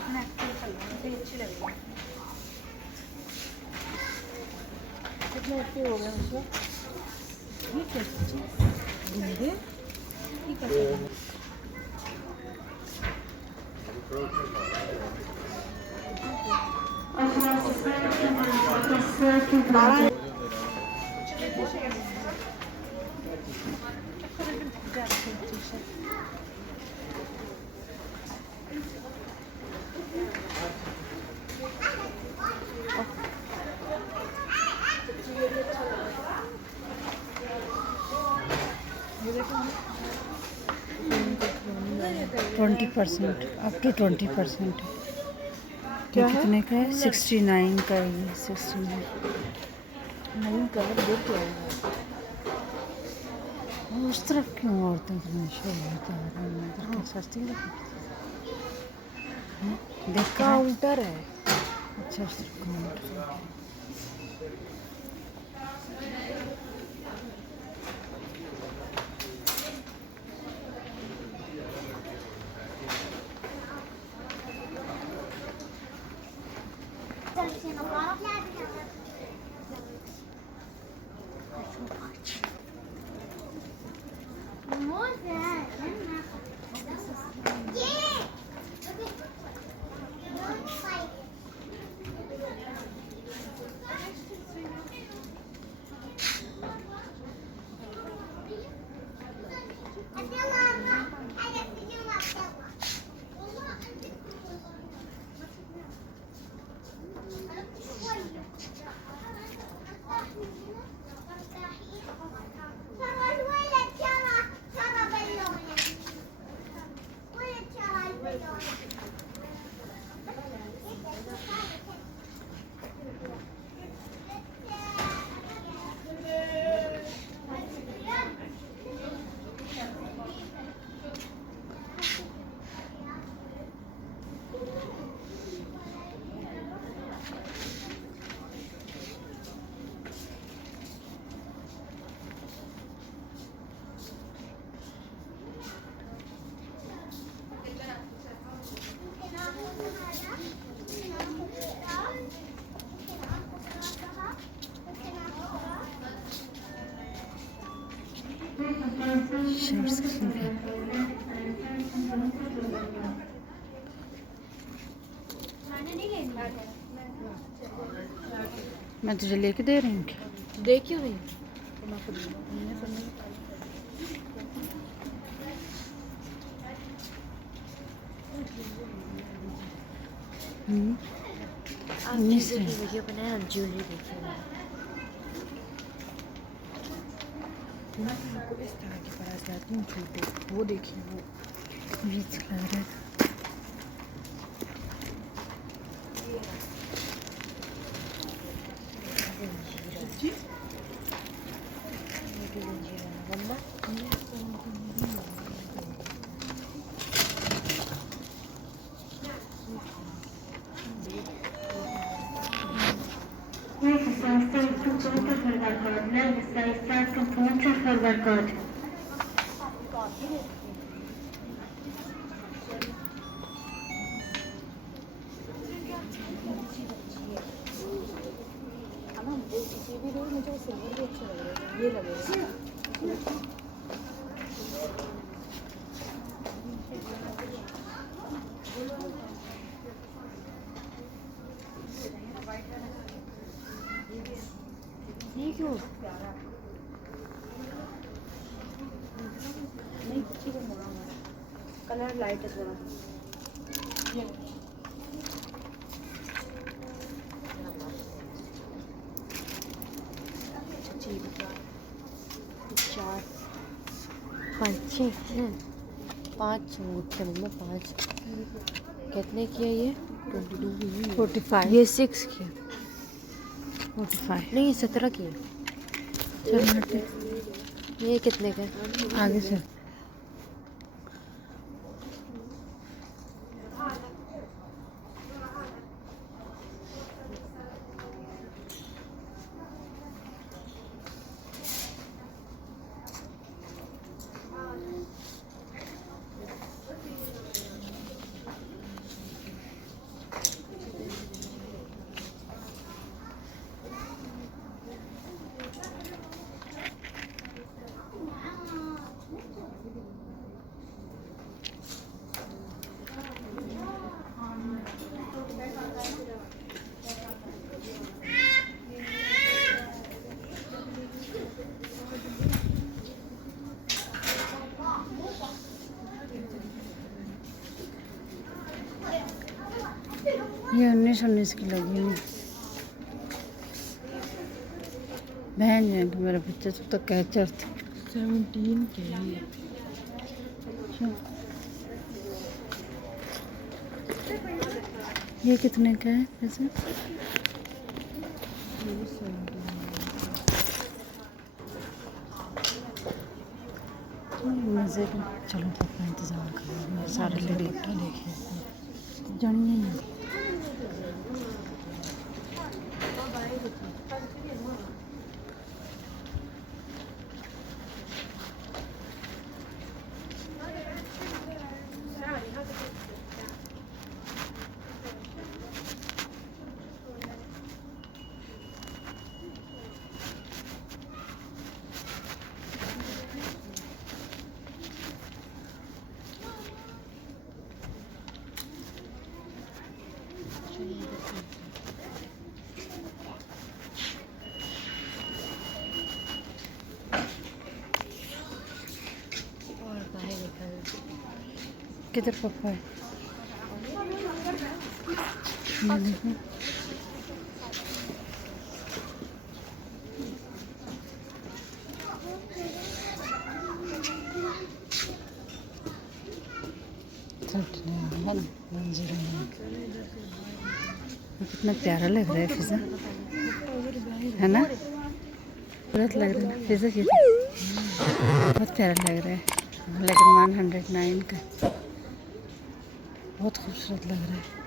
मुझे अच्छी लग रही है। कितने अच्छे हो गए मुझे। ये क्या चीज़ है? ये कैसे है? ये देखो 20% अप टू 20%। क्या है? कितने का है? 69 का है ये 69। नहीं कर देख के आएगा। उस तरफ क्यों औरतें इतनी शोर बता रही हैं? इधर क्या सस्ती लगती है? देख कहाँ है? काउंटर है। अच्छा उस तरफ काउंटर है। शर्ट्स कितने के? मैं तुझे लेके दे रही हूँ क्या? देख क्यों नहीं? तो मैं खुद मैंने आप चीज़ों की वीडियो बनाए और ज्वेलरी देखिए। मैं आपको इस तरह की प्राइस लाती हूँ छोटे, वो देखिए वो ये अच्छा लग रहा है। Welke staat computer verwerkt? Welke staat computer verwerkt? मुझे सिल्वर भी अच्छे लग रहे हैं। ये लगेगा ये क्यों? नहीं ठीक है, कलर लाइट है थोड़ा। चार पाँच छः हैं, 5 अंगूठे मतलब 5 कितने किया ये? 22 45 ये 6 किया 45 नहीं 17 किया। चल हटे ये कितने का? आगे से। ये 19 की लगी नहीं। बहन जाएंगे मेरे बच्चे तो कैचर थे। 17 के लिए। ये कितने का है वैसे? मज़े का। चलो पापा इंतज़ार करो, सारे ले लेके देखिए जानिए ना। किधर पापा है? ये देखो। कितना प्यारा लग रहा है फिजा, है ना? खूबसूरत लग रहा है फिजा, बहुत प्यारा लग रहा है। लेकिन 109 का बहुत खूबसूरत लग रहा है।